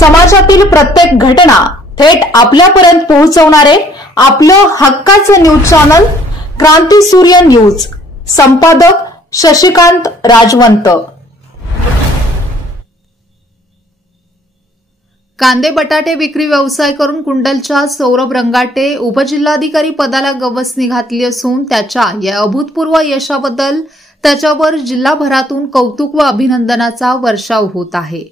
समाजातील प्रत्येक घटना थेट आपल्यापर्यंत पोहोचवणारे आपलं हक्काचं न्यूज चॅनल क्रांती सूर्य न्यूज। संपादक शशिकांत राजवंत। कांदे बटाटे विक्री व्यवसाय करून कुंडलच्या सौरभ रंगाटे उपजिल्हाधिकारी पदाला गवसणी घातली असून त्याच्या या अभूतपूर्व यशाबद्दल त्याच्यावर जिल्हाभरातून कौतुक व अभिनंदनाचा वर्षाव होत आहे।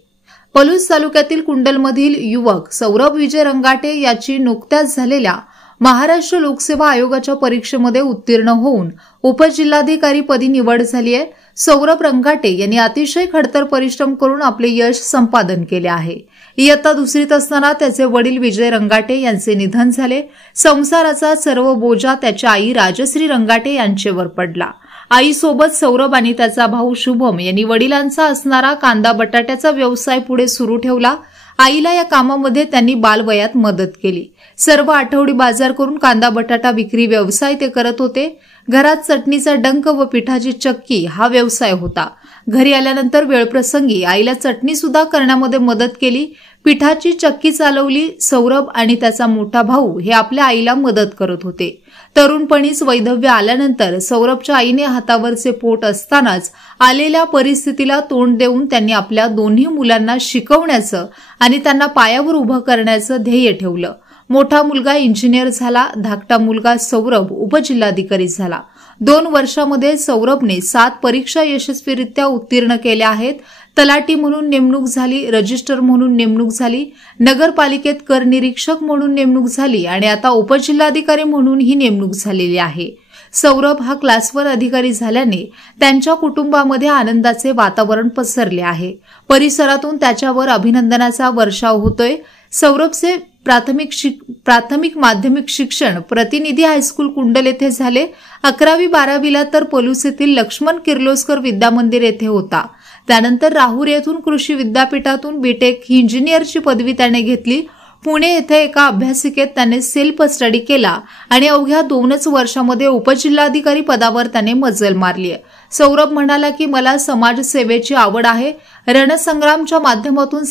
पलूस तालुक्यातील कुंडलमधील युवक सौरभ विजय रंगाटे याची नुकत्याच झालेल्या महाराष्ट्र लोकसेवा आयोगाच्या परीक्षेमध्ये उत्तीर्ण होऊन उपजिल्हाधिकारी पदी निवड झाली आहे। सौरभ रंगाटे यांनी अतिशय खडतर परिश्रम करून आपले यश संपादन केले आहे। इयत्ता दुसरीत असताना त्याचे वडील विजय रंगाटे यांचे निधन झाले। संसाराचा सर्व बोजा त्याच्या आई राजश्री रंगाटे यांच्यावर पडला। आईसोबत सौरभ आणि त्याचा भाऊ शुभम यांनी वडिलांचा असणारा कांदा बटाट्याचा व्यवसाय पुढे सुरू ठेवला। आईला या कामामध्ये त्यांनी बालवयात मदत केली। सर्व आठवडी बाजार करून कांदा बटाटा विक्री व्यवसाय ते करत होते। घरात चटणीचा डंक व पिठाची चक्की हा व्यवसाय होता। घरी आल्यानंतर वेळप्रसंगी आईला चटणी सुद्धा करण्यामध्ये मदत केली। पिठाची चक्की चालवली। सौरभ आणि त्याचा मोठा भाऊ हे आपल्या आईला मदत करत होते। तरुणपणीच वैधव्य आल्यानंतर सौरभच्या आईने हातावरचे पोट असतानाच आलेल्या परिस्थितीला तोंड देऊन त्यांनी आपल्या दोन्ही मुलांना शिकवण्याचं आणि त्यांना पायावर उभं करण्याचं ध्येय ठेवलं। मोठा मुलगा इंजिनियर झाला, धाकटा मुलगा सौरभ उपजिल्हाधिकारी झाला। 2 वर्षांमध्ये सौरभने 7 परीक्षा यशस्वीरित्या उत्तीर्ण केल्या आहेत। तलाठी म्हणून नेमणूक झाली, रजिस्टर म्हणून नेमणूक झाली, नगरपालिकेत कर निरीक्षक म्हणून नेमणूक झाली आणि आता उपजिल्हाधिकारी म्हणून ही नेमणूक झालेली आहे। सौरभ हा क्लास 1 अधिकारी झाल्याने त्यांच्या कुटुंबामध्ये आनंदाचे वातावरण पसरले आहे। परिसरातून त्याच्यावर अभिनंदनाचा वर्षाव होतोय। सौरभचे प्राथमिक माध्यमिक शिक्षण प्रतिनिधी हायस्कूल कुंडल येथे झाले। 11वी 12वीला तर पलूस येथील लक्ष्मण किर्लोस्कर विद्यामंदिर येथे होता। त्यानंतर राहुर येथून कृषी विद्यापीठातून बीटेक ही इंजिनियरची पदवी त्याने घेतली। पुणे येथे एका अभ्यासिकेत त्याने सेल्फ स्टडी केला आणि अवघ्या 2च वर्षांमध्ये उपजिल्हाधिकारी पदावर त्याने मजल मारली। सौरभ म्हणाला की मला समाजसेवेची आवड आहे। रणसंग्रामच्या माध्यमातून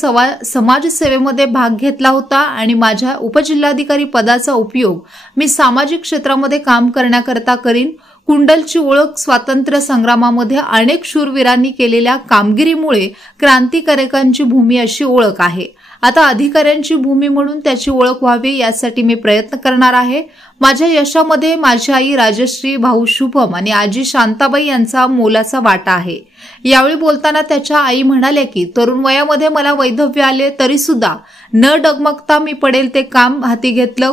समाजसेवेमध्ये भाग घेतला होता आणि माझ्या उपजिल्हाधिकारी पदाचा उपयोग मी सामाजिक क्षेत्रामध्ये काम करण्याकरता करीन। कुंडलची ओळख स्वातंत्र्य संग्रामामध्ये अनेक शूरवीरांनी केलेल्या कामगिरीमुळे क्रांतिकारकांची भूमी अशी ओळख आहे। आता अधिकाऱ्यांची भूमी म्हणून त्याची ओळख व्हावी यासाठी मी प्रयत्न करणार आहे। माझ्या यशामध्ये माझी आई राजश्री, भाऊ शुभम आणि आजी शांताबाई यांचा मोलाचा वाटा आहे। यावेळी बोलताना त्याच्या आई म्हणाल्या की तरुण वयामध्ये मला वैधव्य आले तरी सुद्धा न डगमगता मी पडेल ते काम हाती घेतलं।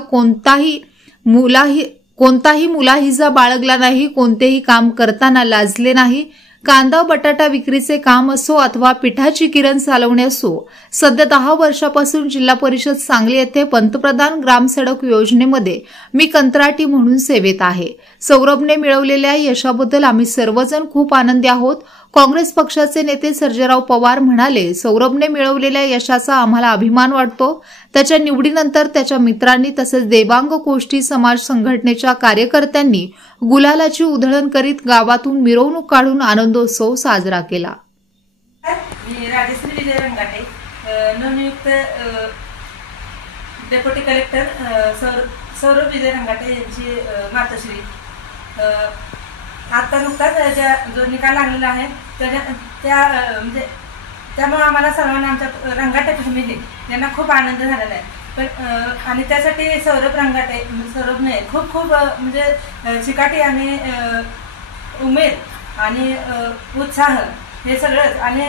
कोणताही मुलाहिजा बाळगला नाही, कोणतेही काम करताना लाजले नाही। कांदा बटाटा विक्रीचे काम असो अथवा पिठाची किरण चालवणे असो, सध्या 10 वर्षापासून जिल्हा परिषद सांगली येथे पंतप्रधान ग्राम सडक योजनेमध्ये मी कंत्राटी म्हणून सेवेत आहे। सौरभने मिळवलेल्या यशाबद्दल आम्ही सर्वजण खूप आनंदी आहोत। काँग्रेस पक्षाचे नेते सर्जेराव पवार म्हणाले, सौरभने मिळवलेल्या यशाचा आम्हाला अभिमान वाटतो। त्याच्या निवडीनंतर त्याच्या मित्रांनी तसेच देवांग गोष्टी समाज संघटनेच्या कार्यकर्त्यांनी गुलालाची उधळण करीत गावातून मिरवणूक काढून आनंदोत्सव साजरा केला। मी राजश्री विजय रंगाटे, नवनियुक्त डेप्युटी कलेक्टर सौरभ विजय रंगाटे यांची मातोश्री। आता नुकताच जो निकाल लागलेला आहे त्यामुळे आम्हाला सर्वांना आमच्या रंगाटे फॅमिली यांना खूप आनंद झालेला आहे। पण आणि त्यासाठी सौरभने खूप म्हणजे चिकाटी आणि उमेद आणि उत्साह हे सगळंच आणि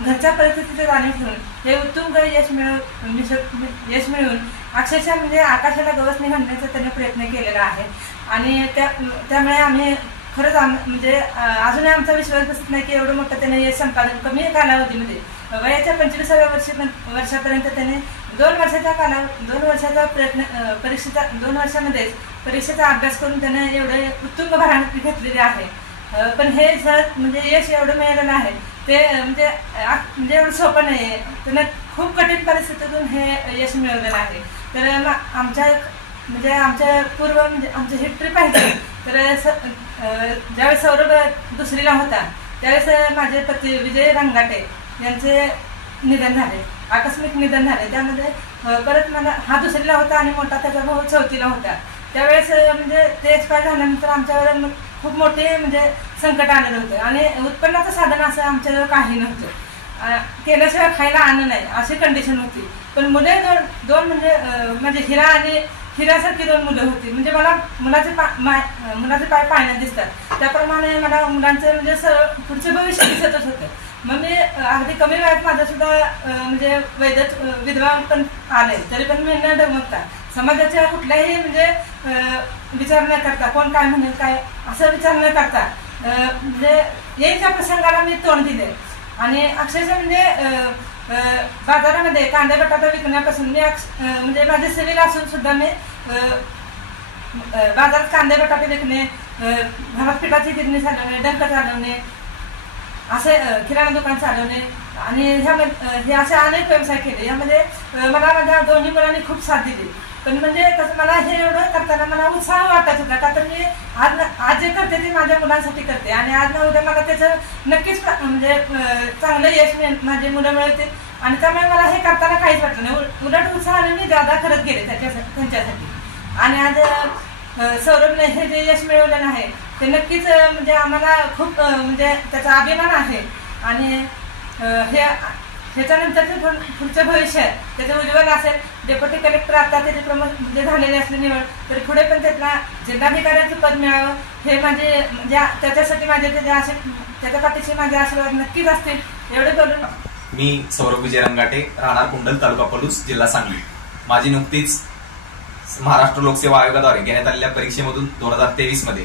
घरच्या परिस्थितीचे जाणीव ठेवून हे उत्तुंग यश मिळवून अक्षरशः म्हणजे आकाशाला गवसणी घालण्याचा त्याने प्रयत्न केलेला आहे। आणि त्यामुळे आम्ही खरंच म्हणजे अजूनही आमचा विश्वास बसत नाही की एवढं मोठं त्याने यश संपादन कमी कालावधीमध्ये वयाच्या 25व्या वर्षापर्यंत त्याने 2 वर्षाचा प्रयत्न 2 वर्षामध्येच परीक्षेचा अभ्यास करून त्याने एवढे उत्तुंग भरारी घेतलेली आहे। पण हे म्हणजे यश एवढं मिळालेलं आहे ते म्हणजे एवढं सोपं नाही आहे। त्याने खूप कठीण परिस्थितीतून हे यश मिळवलेलं आहे। तर आमच्या पूर्व आमची हिस्ट्री पाहिजे तर ज्यावेळेस सौरभ दुसरीला होता त्यावेळेस माझे पती विजय रंगाटे यांचे निधन झाले, आकस्मिक निधन झाले. त्यामध्ये परत मला हा दुसरीला होता आणि मोठा त्याचा भाऊ चौथीला होता. त्यावेळेस म्हणजे ते एक्सपायर झाल्यानंतर आमच्यावर खूप मोठे म्हणजे संकट आलेलं होतं आणि उत्पन्नाचं साधन असं आमच्याजवळ काही नव्हतं. केल्याशिवाय खायला अन्न नाही अशी कंडिशन होती. पण मुले दोन म्हणजे हिरा आणि हिऱ्यासारखी 2 मुलं होती. म्हणजे मला मुलाचे पाय पाण्यात दिसतात त्याप्रमाणे मला मुलांचं म्हणजे पुढचे भविष्य दिसतच होतं. मग मी अगदी कमी वयात माझं सुद्धा म्हणजे विधवा पण आले, तरी पण मी न डगमगता समाजाच्या कुठल्याही म्हणजे विचार न करता कोण काय म्हणेल काय असं विचार न करता म्हणजे येईच्या प्रसंगाला मी तोंड दिले. आणि अक्षरशः म्हणजे बाजारामध्ये कांदा बटाटा विकण्यापासून मी म्हणजे माझे सिव्हिल असून सुद्धा मी बाजारात कांदे बटाटे विकणे, घरात पिठाची गिरणी चालवणे, डंक चालवणे, असे किराणा दुकान चालवणे आणि हे असे अनेक व्यवसाय केले. यामध्ये मला माझ्या दोन्ही मुलांनी खूप साथ दिली. पण म्हणजे तसं मला हे एवढं करताना मला उत्साह वाटत होता का तर मी आज जे करते ते माझ्या मुलांसाठी करते आणि आज ना उद्या मला त्याचं नक्कीच म्हणजे चांगलं यश माझे मुलं मिळते. आणि त्यामुळे मला हे करताना काहीच वाटलं नाही, उलट उत्साहाने मी जादा करत गेले त्यांच्यासाठी. आणि आज सौरभने हे जे यश मिळवलेलं आहे ते नक्कीच म्हणजे आम्हाला खूप म्हणजे त्याचा अभिमान आहे. आणि ह्याच्यानंतरचे पुढचं भविष्य त्याचं उज्ज्वल असेल. डेप्युटी कलेक्टर आता त्याचे म्हणजे झालेले असले निवड तरी पुढे पण त्याला जिल्हाधिकाऱ्यांचं पद मिळावं हे माझे म्हणजे त्याच्यासाठी त्याच्या पाठीशी माझे आशीर्वाद नक्कीच असतील एवढे बोलून. मी सौरभ विजय रंगाटे, राहणार कुंडल, तालुका पलूस, जिल्हा सांगली. माझी नुकतीच महाराष्ट्र लोकसेवा आयोगाद्वारे घेण्यात आलेल्या परीक्षेमधून 2023 मध्ये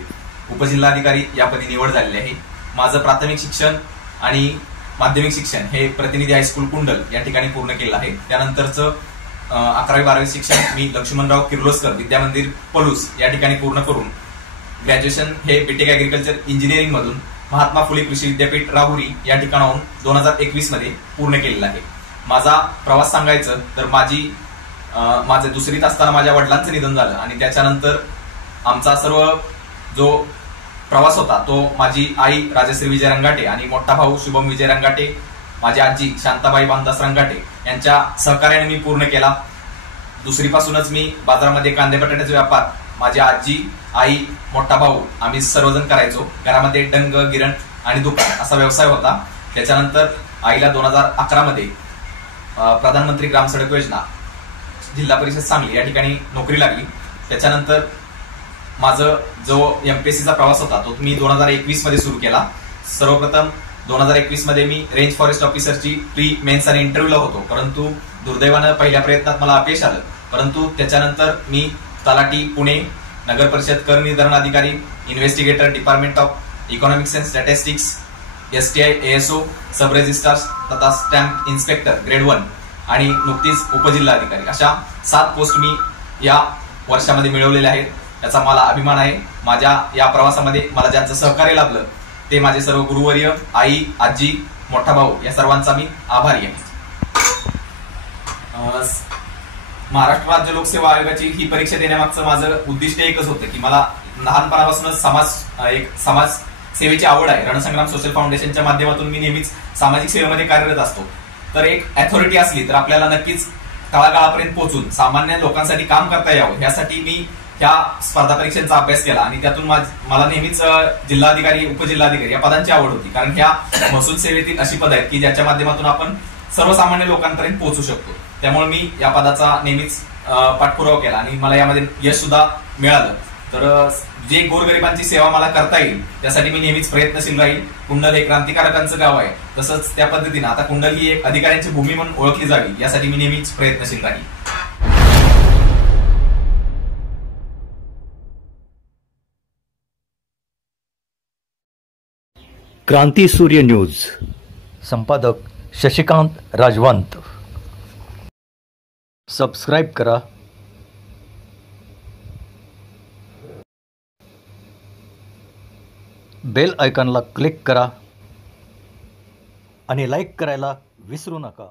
उपजिल्हाधिकारी या पदी निवड झालेली आहे. माझं प्राथमिक शिक्षण आणि माध्यमिक शिक्षण हे प्रतिनिधी हायस्कूल कुंडल या ठिकाणी पूर्ण केलं आहे. त्यानंतरचं 11वी-12वी शिक्षण मी लक्ष्मणराव किर्लोस्कर विद्यामंदिर पलूस या ठिकाणी पूर्ण करून ग्रॅज्युएशन हे बीटेक ऍग्रिकल्चर इंजिनिअरिंग मधून महात्मा फुले कृषी विद्यापीठ राहुरी या ठिकाणाहून 2021 मध्ये पूर्ण केलेला आहे. माझा प्रवास सांगायचं तर माझं 2रीत असताना माझ्या वडिलांचं निधन झालं आणि त्याच्यानंतर आमचा सर्व जो प्रवास होता तो माझी आई राजश्री विजय रंगाटे आणि मोठा भाऊ शुभम विजय रंगाटे, माझी आजी शांताबाई बांधास रंगाटे यांच्या सहकार्याने मी पूर्ण केला. 2री पासूनच मी बाजारामध्ये कांदे बटाट्याचा व्यापार माझी आजी, आई, मोठा भाऊ आम्ही सर्वजण करायचो. घरामध्ये डंग, गिरण आणि दुकान असा व्यवसाय होता. त्याच्यानंतर आईला 2011 मध्ये प्रधानमंत्री ग्राम सडक योजना जिल्हा परिषद सांगली या ठिकाणी नोकरी लागली. त्याच्यानंतर माझं जो एमपीएससीचा प्रवास होता तो मी 2021 मध्ये सुरू केला. सर्वप्रथम 2021 मध्ये मी रेंज फॉरेस्ट ऑफिसरची प्री मेन्स आणि इंटरव्ह्यूला होतो, परंतु दुर्दैवानं पहिल्या प्रयत्नात मला अपयश आलं. परंतु त्याच्यानंतर मी तलाठी पुणे, नगर परिषद कर निर्धारण अधिकारी, investigator department of economics and statistics, STI ASO, sub registrar तथा स्टॅम्प इन्स्पेक्टर ग्रेड 1 आणि नुकतीच उपजिल्हाधिकारी अशा 7 पोस्ट मी या वर्षामध्ये मिळवलेल्या आहेत. याचा मला अभिमान आहे. माझ्या या प्रवासामध्ये मला ज्यांचं सहकार्य लाभलं ते माझे सर्व गुरुवर्य, आई, आजी, मोठा भाऊ या सर्वांचा मी आभारी आहे. महाराष्ट्र राज्य लोकसेवा आयोगाची ही परीक्षा देण्यामागचं माझं उद्दिष्ट एकच होतं की मला लहानपणापासूनच समाज सेवेची आवड आहे. रणसंग्राम सोशल फाउंडेशनच्या माध्यमातून मी नेहमीच सामाजिक सेवेमध्ये कार्यरत असतो. तर एक अथॉरिटी असली तर आपल्याला नक्कीच तळागाळापर्यंत पोहोचून सामान्य लोकांसाठी काम करता यावं यासाठी मी ह्या स्पर्धा परीक्षांचा अभ्यास केला आणि त्यातून मला नेहमीच जिल्हाधिकारी, उपजिल्हाधिकारी या पदांची आवड होती. कारण ह्या महसूल सेवेतील अशी पद आहेत की ज्याच्या माध्यमातून आपण सर्वसामान्य लोकांपर्यंत पोहोचू शकतो. त्यामुळे मी या पदाचा नेहमीच पाठपुरावा केला आणि मला यामध्ये यश सुद्धा मिळालं. तर जे गोरगरिबांची सेवा मला करता येईल त्यासाठी मी नेहमीच प्रयत्नशील राहील. कुंडल हे क्रांतिकारकांचं गाव आहे, तसंच त्या पद्धतीने आता कुंडल ही एक अधिकाऱ्यांची भूमी म्हणून ओळखली जावी यासाठी मी नेहमीच प्रयत्नशील राहील. क्रांती सूर्य न्यूज, संपादक शशिकांत राजवंत. सबस्क्राईब करा, बेल आयकॉनला क्लिक करा आणि लाईक करायला विसरू नका.